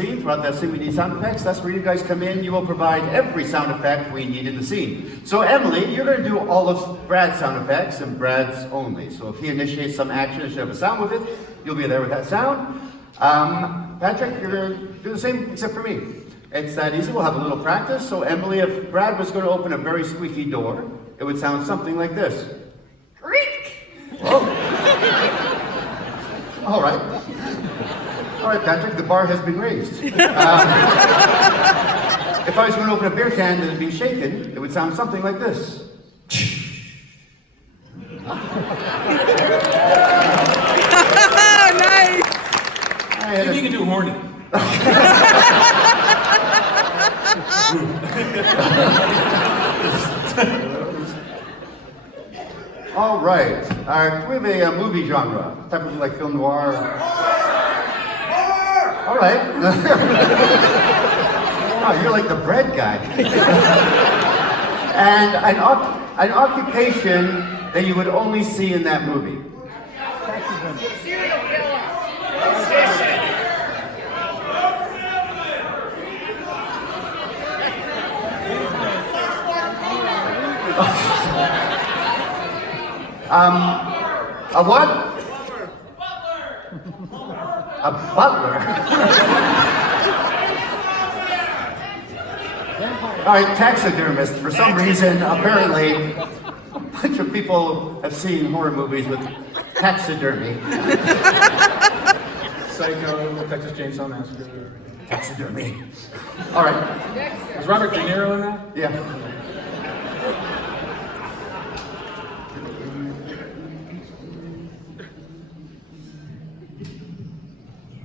scene. Throughout that scene, we need sound effects. That's where you guys come in. You will provide every sound effect we need in the scene. So Emily, you're going to do all of Brad's sound effects and Brad's only. So if he initiates some action and should have a sound with it, you'll be there with that sound. Patrick, you're going to do the same except for me. It's that easy. We'll have a little practice. So Emily, if Brad was going to open a very squeaky door, it would sound something like this. Creak! Oh. All right. All right, Patrick, the bar has been raised. If I was going to open a beer can that had been shaken, it would sound something like this. Nice! I think you can do horny. All right. We have a movie genre, type of like film noir. All right. Oh, you're like the bread guy. And an occupation that you would only see in that movie. A what? A butler. All right, taxidermist. For some reason, apparently, a bunch of people have seen horror movies with taxidermy. Psycho, Texas Chainsaw Massacre. Taxidermy. All right. Was Robert De Niro in that? Yeah.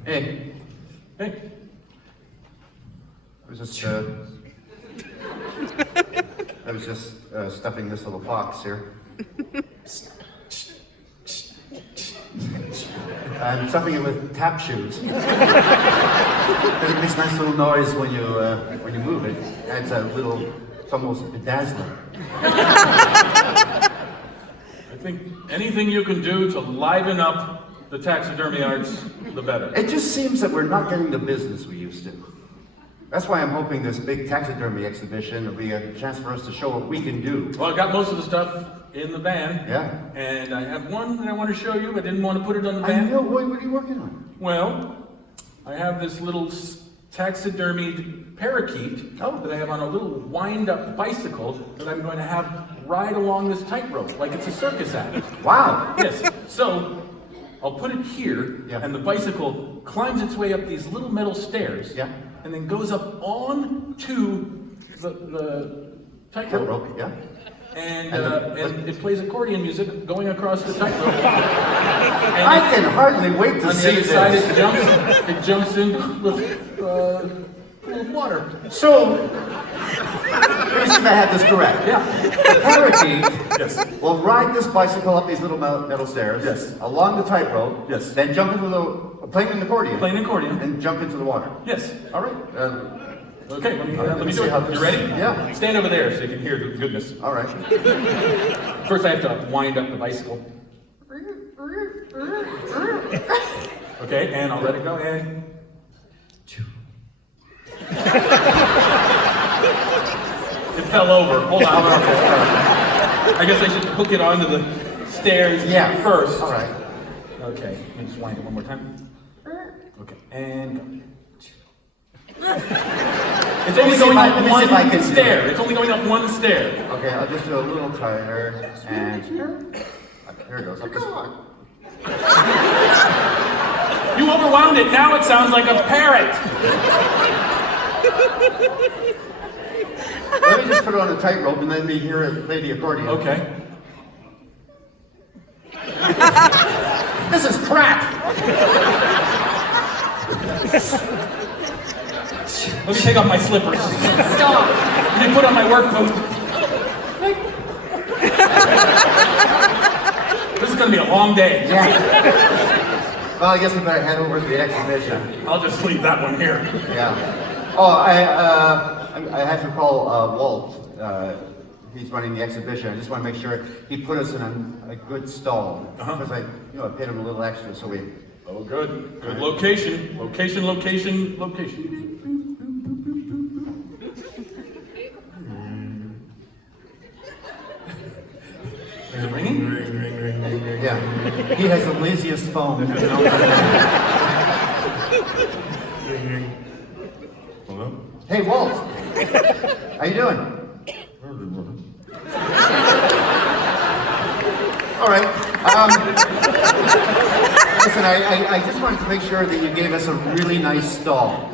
Hey. Hey. I was just stuffing this little fox here. I'm stuffing it with tap shoes. Because it makes a nice little noise when you move it. It's it's almost bedazzling. I think anything you can do to liven up the taxidermy arts, the better. It just seems that we're not getting the business we used to. That's why I'm hoping this big taxidermy exhibition will be a chance for us to show what we can do. Well, I got most of the stuff in the van. Yeah. And I have one that I want to show you. I didn't want to put it on the I van. know, what are you working on? Well, I have this little taxidermied parakeet that I have on a little wind-up bicycle that I'm going to have ride along this tightrope like it's a circus act. Wow. Yes. So I'll put it here, and the bicycle climbs its way up these little metal stairs, and then goes up on to the tightrope. Yeah. And it plays accordion music going across the tightrope. I can hardly wait to see this. On the other side, it jumps into the pool of water. So, let me see if I have this correct. Yeah. The parakeet will ride this bicycle up these little metal stairs, along the tightrope, then jump into playing an accordion. Playing accordion. And jump into the water. Yes. All right. Okay, let me do it. You ready? Yeah. Stand over there so you can hear the goodness. All right. First I have to wind up the bicycle. Okay, and I'll let it go, and... It fell over. Hold on. I guess I should hook it onto the stairs first. All right. Okay, let me just wind it one more time. Okay, and... It's only going up one stair. It's only going up one stair. Okay, I'll just do a little tighter, and here it goes. Up this one. You overwound it. Now it sounds like a parrot. Let me just put it on a tightrope and then me hear it play the accordion. Okay. This is crap. Let me take off my slippers. Stop! Let me put on my work boots. This is going to be a long day. Yeah. Well, I guess we better head over to the exhibition. I'll just leave that one here. Yeah. Oh, I have to call Walt. He's running the exhibition. I just want to make sure he put us in a good stall because I paid him a little extra so we Oh, good. Good location. Location, location, location. Is it ringing? Yeah. He has the laziest phone. You know? Hello? Hey, Walt. How you doing? All right. Listen, I just wanted to make sure that you gave us a really nice stall.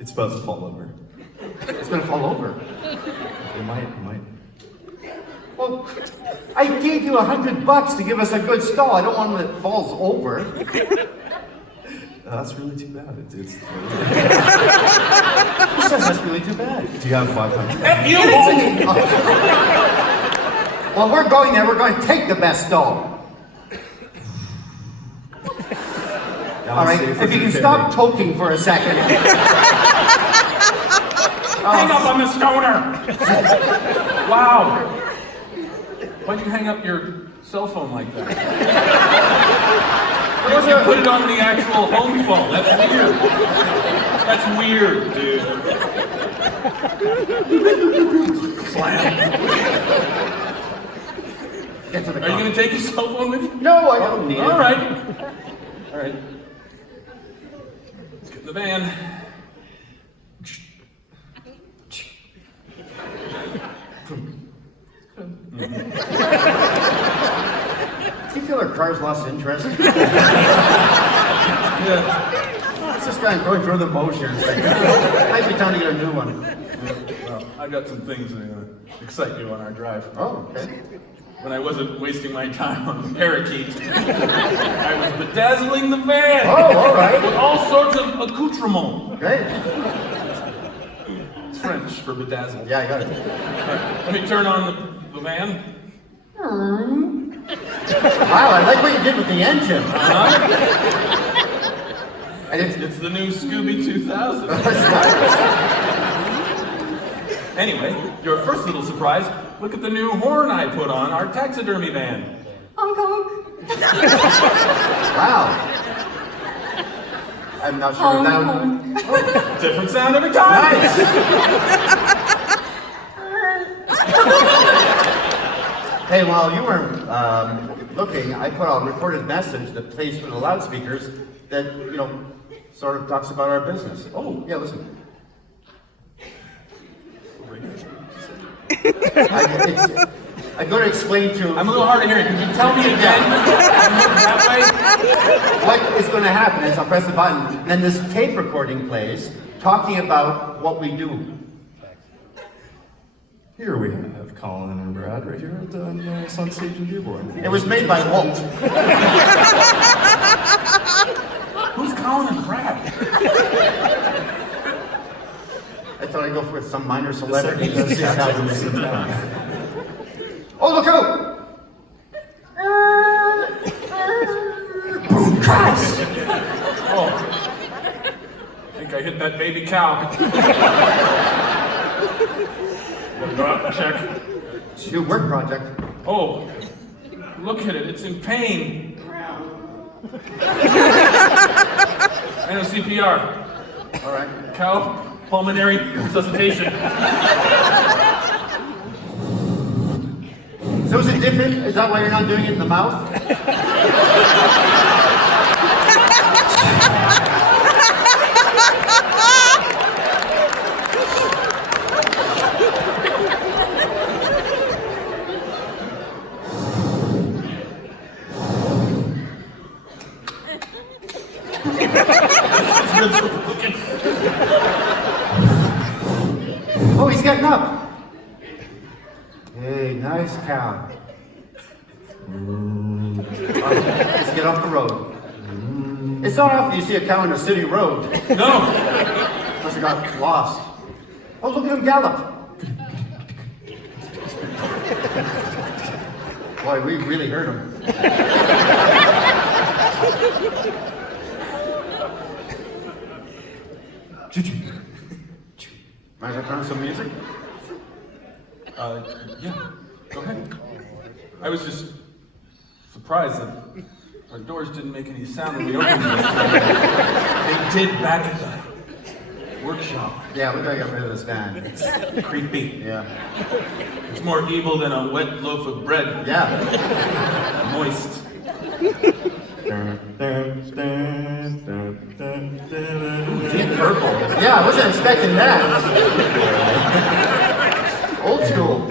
It's about to fall over. It's gonna fall over. It might. Well, I gave you $100 to give us a good stall. I don't want one that falls over. That's really too bad. It's Who says that's really too bad? Do you have 500? F you! Well, we're going there. We're going to take the best stall. All right. If you can stop talking for a second. Hang up on the stoner! Wow. Why'd you hang up your cell phone like that? You put it on the actual home phone. That's weird. That's weird, dude. Slam. Get to the Are you going to take your cell phone with you? No, I don't need it. All right. All right. Let's get in the van. Do you feel our car's lost interest? Yeah. It's just kind of going through the motions. Might be time to get a new one. Well, I got some things to excite you on our drive. Oh, okay. When I wasn't wasting my time on the parakeet, I was bedazzling the van. Oh, all right. With all sorts of accoutrements. Great. It's French for bedazzled. Yeah, I got it. Let me turn on the van. Wow, I like what you did with the engine. And It's the new Scooby 2000. Anyway, your first little surprise, look at the new horn I put on our taxidermy van. Honk honk. Wow. I'm not sure if that would... Different sound every time. Nice. Hey, while you were looking, I put a recorded message that plays through the loudspeakers that, you know, sort of talks about our business. Oh, yeah, listen. I'm going to explain to... I'm a little hard of hearing. Can you tell me again? That What is going to happen is I'll press the button, and then this tape recording plays, talking about what we do. Here we have Colin and Brad right here at the Sun Stage in Dearborn. It was made by Walt. Who's Colin and Brad? I thought I'd go for some minor The celebrity. second best actress in town. Oh, look out! Boom, crash! Oh. I think I hit that baby cow. Gotta go out and check. It's a new work project. Oh, look at it. It's in pain. I know CPR. All right. Cow pulmonary resuscitation. So is it different? Is that why you're not doing it in the mouth? Oh, he's getting up. Hey, nice cow. Let's get off the road. It's not often you see a cow in a city road. No. Must have got lost. Oh, look at him gallop. Boy, we really hurt him. Mind if I turn on some music? Yeah. Go ahead. I was just surprised that Our doors didn't make any sound when we opened them. They did back at the workshop. Yeah, we gotta get rid of this van. It's creepy. Yeah. It's more evil than a wet loaf of bread. Yeah. Moist. Deep purple. Yeah, I wasn't expecting that. Old school.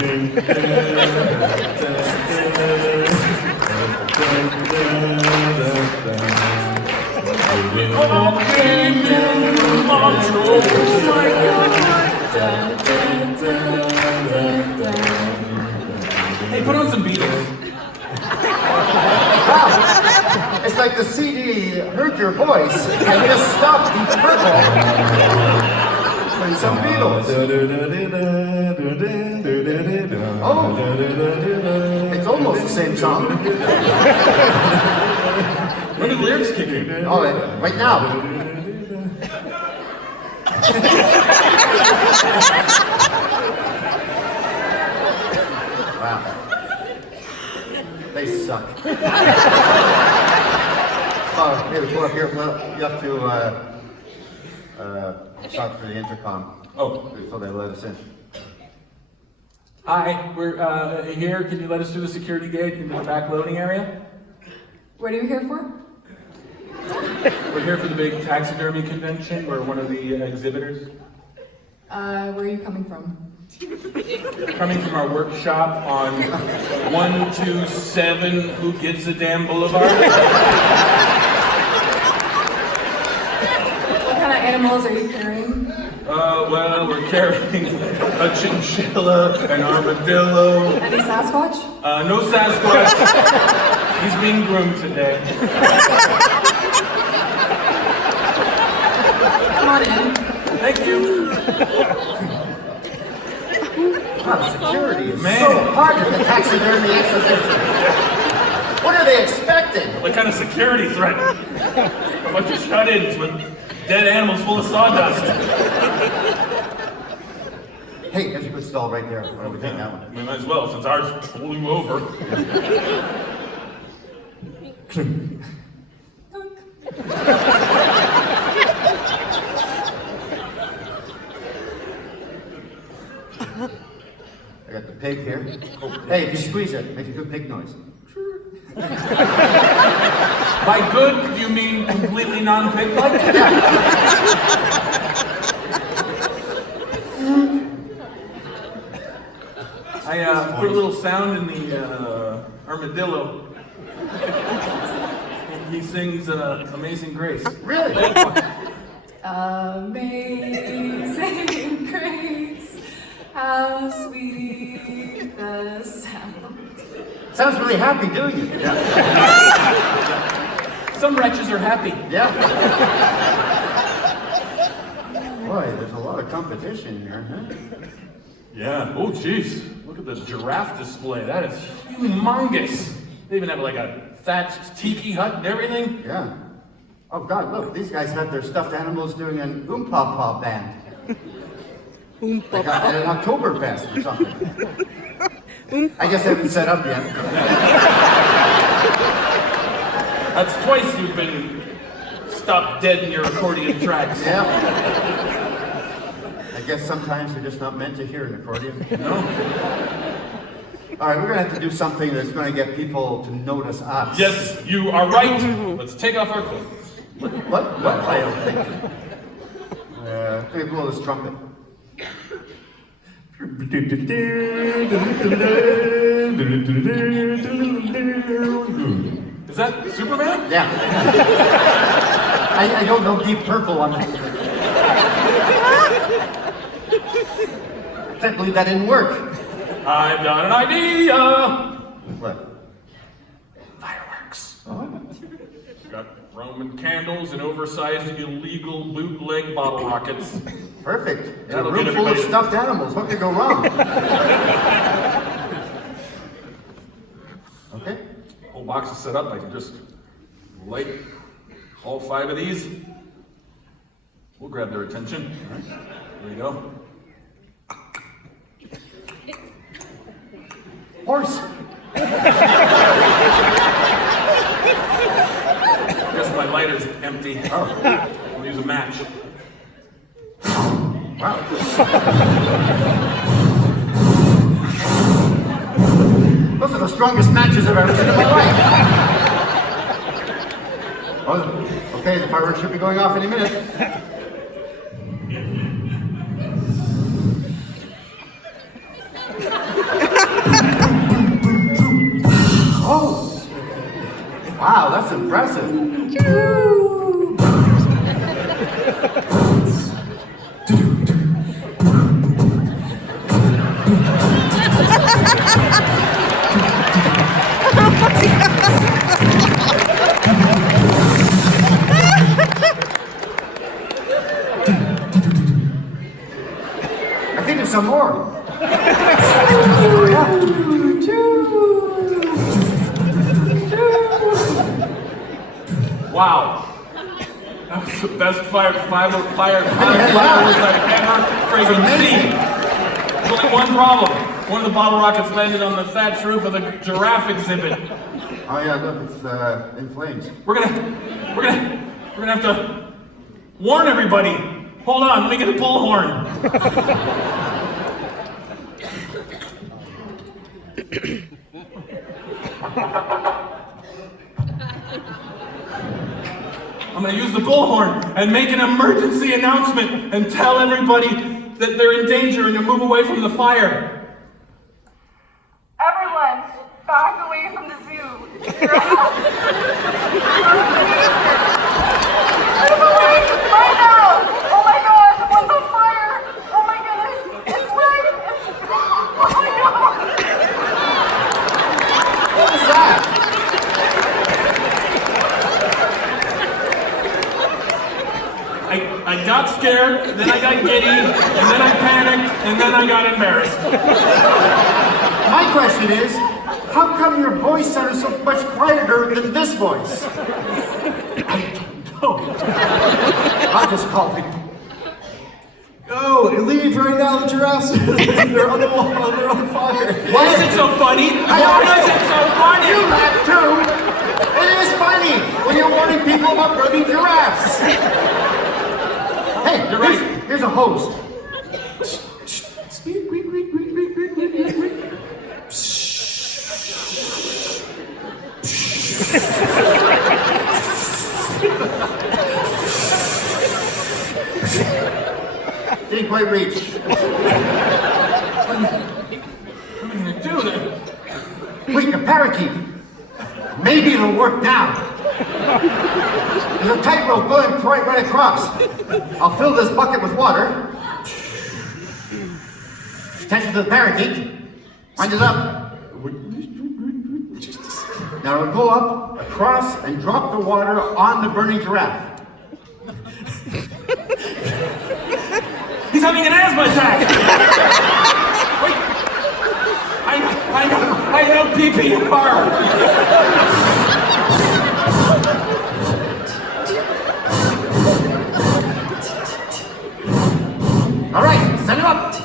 Hey, put on some Beatles. Wow. It's like the CD heard your voice and just stopped Deep Purple. Play some Beatles. Oh, it's almost the same song. When did the lyrics kick in? Oh, right now. Wow. They suck. Oh, here, go up here. Well, you have to shout for the intercom. Oh. So they let us in. Hi, we're here. Can you let us through the security gate into the back loading area? What are you here for? We're here for the big taxidermy convention. We're one of the exhibitors. Where are you coming from? Coming from our workshop on 127 Who Gives a Damn Boulevard. What kind of animals are you carrying? Well, we're carrying a chinchilla, an armadillo. Any Sasquatch? No Sasquatch. He's being groomed today. Come on in. Thank you. Wow, security is Man. so hard at the taxidermy exhibition. What are they expecting? What kind of security threat? A bunch of shut-ins with dead animals full of sawdust. Hey, there's a good stall right there. Why don't we take that one? We might as well, since ours flew over. I got the pig here. Hey, if you squeeze it, make a good pig noise. By good, you mean completely non-pig-like? I put a little sound in the armadillo. He sings Amazing Grace. Really? Amazing grace, how sweet the sound. Sounds really happy doing it. Yeah. Some wretches are happy. Yeah. Boy, there's a lot of competition here, huh? Yeah. Oh, jeez. Look at the giraffe display. That is humongous. They even have like a thatched tiki hut and everything. Yeah. Oh God, look, these guys have their stuffed animals doing an Oom-Pa-Pa band. Like at an Oktoberfest or something. I guess they haven't set up yet. That's twice you've been stopped dead in your accordion tracks. Yeah. I guess sometimes they're just not meant to hear an accordion. No? All right, we're gonna have to do something that's gonna get people to notice us. Yes, you are right. Let's take off our clothes. What? I don't think. Let me blow this trumpet. Is that Superman? Yeah. I don't know Deep Purple on that. I can't believe that didn't work. I've got an idea. What? Fireworks. Got Roman candles and oversized illegal bootleg bottle rockets. Perfect. It's a That'll room get full of everybody- stuffed animals. What could go wrong? Okay. Whole box is set up. I can just light all 5 of these. We'll grab their attention. There you go. Horse. my lighter's empty. Oh, I'll use a match. wow. Those are the strongest matches I've ever seen in my life. Oh, okay, the fireworks should be going off any minute. Oh! Wow, that's impressive. I think there's some more. Wow. That was the best fireworks I've ever freaking seen. There's only one problem. One of the bottle rockets landed on the thatched roof of the giraffe exhibit. Oh yeah, look, it's in flames. We're gonna have to warn everybody. Hold on, let me get a bullhorn. I'm gonna use the bullhorn and make an emergency announcement and tell everybody that they're in danger and to move away from the fire. Everyone, back away from the zoo. Move away right now! Oh my god, the one's on fire! Oh my goodness, it's red! Oh my god! What was that? I got scared, then I got giddy, and then I panicked, and then I got embarrassed. My question is, how come your voice sounded so much quieter than this voice? Oh, I'll just call people. Go and leave right now. The giraffes. They're on the wall. They're on fire. why is it so funny? Why is it so You funny? laugh too. It is funny when you're warning people about burning giraffes. Hey, You're right. Here's a hose. Didn't quite reach. What am I gonna do then? Wait, the parakeet. Maybe it'll work now. There's a tightrope going right across. I'll fill this bucket with water. Attach it to the parakeet. Wind it up. Now it'll go up, across, and drop the water on the burning giraffe. He's having an asthma attack! Wait! I know PPR! All right, send him up.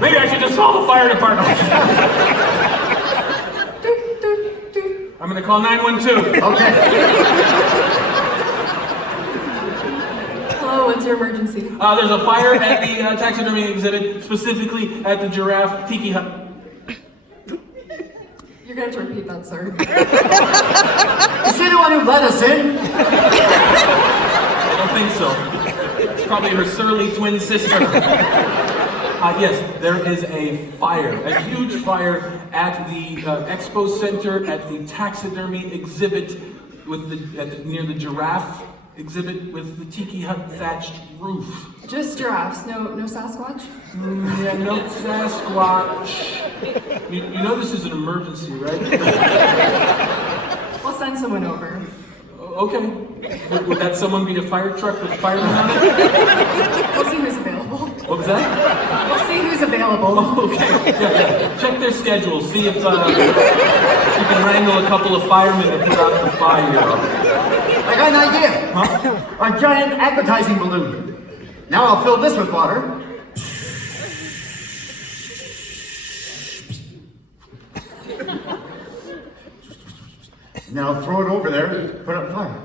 Maybe I should just call the fire department. I'm gonna call 912. Okay. Hello, what's your emergency? There's a fire at the taxidermy exhibit, specifically at the giraffe tiki hut. You're gonna have to repeat that, sir. Is she the one who let us in? I don't think so. It's probably her surly twin sister. Yes, there is a fire, a huge fire at the expo center, at the taxidermy exhibit with near the giraffe exhibit with the tiki hut thatched roof. Just giraffes, no Sasquatch? Yeah, no Sasquatch. You know this is an emergency, right? We'll send someone over. Okay. Would that someone be a fire truck with firemen on it? We'll see who's available. What was that? We'll see who's available. Okay. Yeah. Check their schedule. See if you can wrangle a couple of firemen to put out the fire. I got an idea. Huh? A giant advertising balloon. Now I'll fill this with water. Now throw it over there and put it on fire.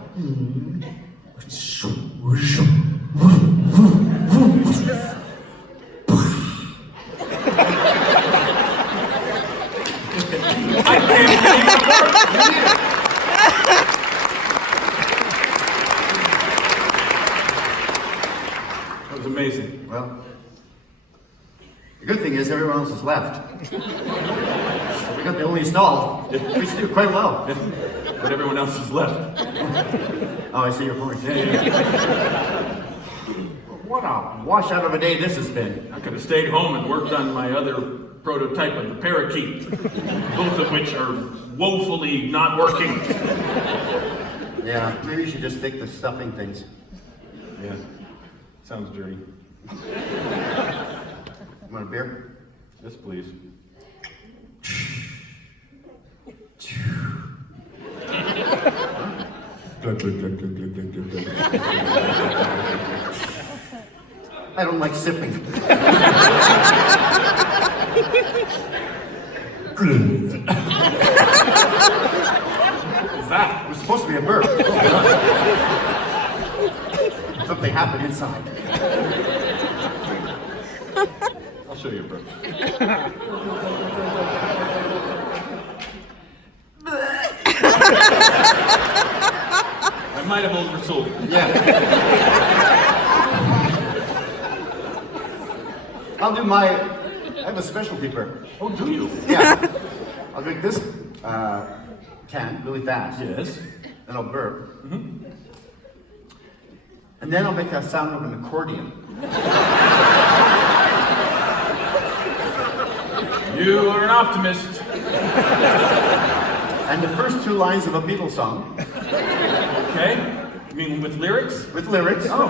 That was amazing. Well, the good thing is everyone else is left. So we got the only stall. We should do quite well. But everyone else is left. Oh, I see your point. What a washout of a day this has been. I could have stayed home and worked on my other prototype of the parakeet, both of which are woefully not working. Yeah, maybe you should just take the stuffing things. Yeah, sounds dirty. Want a beer? Yes, please. I don't like sipping. What was that? It was supposed to be a burp. Something happened inside. I'll show you a burp. I might have oversold it. Yeah. I'll do my. I have a specialty burp. Oh, do you? Yeah. I'll drink this can really fast. Yes. Then I'll burp. And then I'll make that sound of an accordion. You are an optimist. And the first two lines of a Beatles song. Okay. You mean with lyrics? With lyrics. Oh.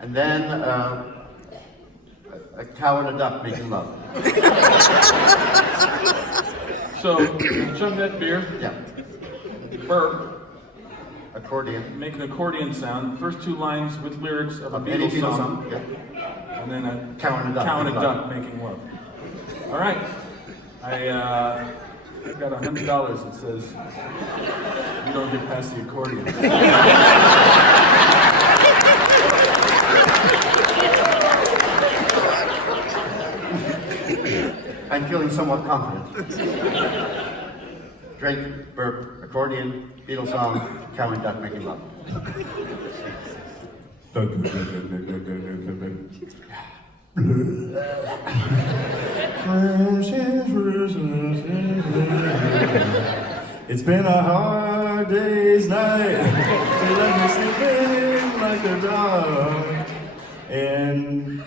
And then a cow and a duck making love. So, chug that beer, Yeah. burp, Accordion. make an accordion sound. First two lines with lyrics of a Any Beatles song, Yeah. and then a Cow and a duck. cow and a making love. duck making love. All right. I've got $100 that says you don't get past the accordion. I'm feeling somewhat confident. Drake, burp, accordion, Beatles song, cow and duck making love. It's been a hard day's night. They let me sleep in like a dog. And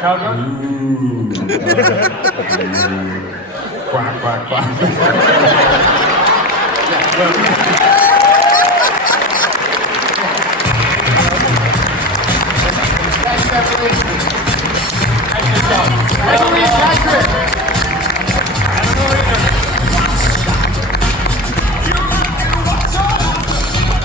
Cow duck? quack, quack, quack. Yeah, well,